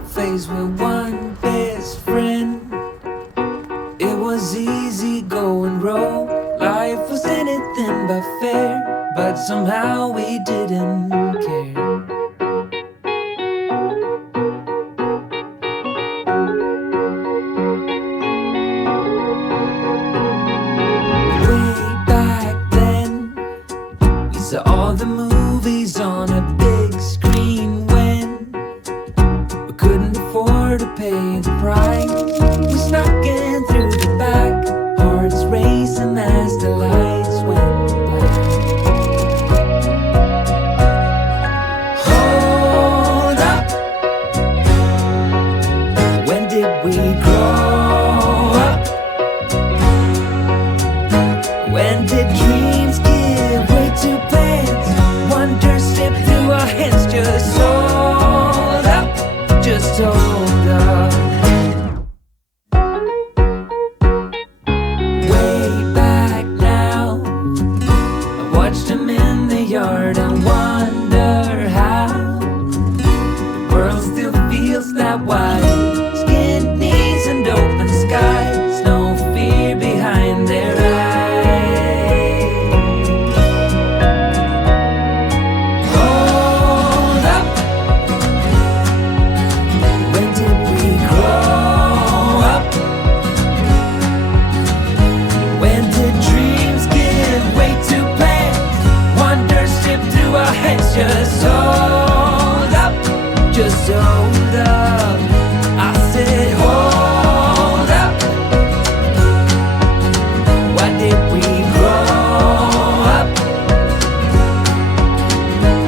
up face with one best friend. It was easy going roll. Life was anything but fair, but somehow we didn't care. Way back then, we saw all the movies on a big screen when we couldn't afford to pay the price. We snuck in through the back, hearts racing as the lights went black. Hold up, when did we grow up? When did dreams give way to plans? Wonder slip through our hands. Just hold up, just hold up. Way back now, I watched him in the yard and wonder how the world still feels that wide. Skinned knees and open skies, no fear behind their eyes. Hold up, when did we grow up? When did dreams give way to plans? Wonder slip through our hands. Just hold up, just hold up. I said hold up. Why did we grow up?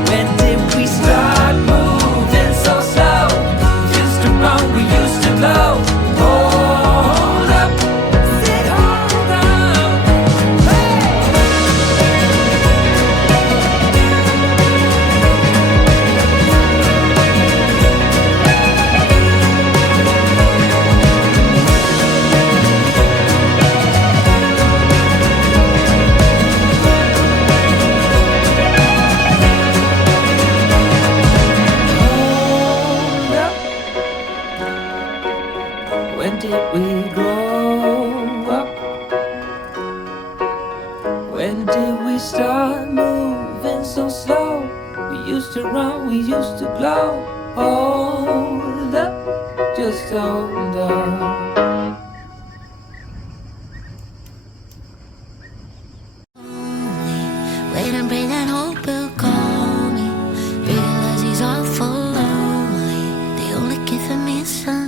When did we start moving so slow? Used to run, we used to glow. Hold up, said hold up. Hey! Hold up. When did we grow up? When did we start moving so slow? We used to run, we used to glow. Hold up, just hold up. Wait and pray that hope will call me. Realize he's awful lonely. The only gift for me is sun.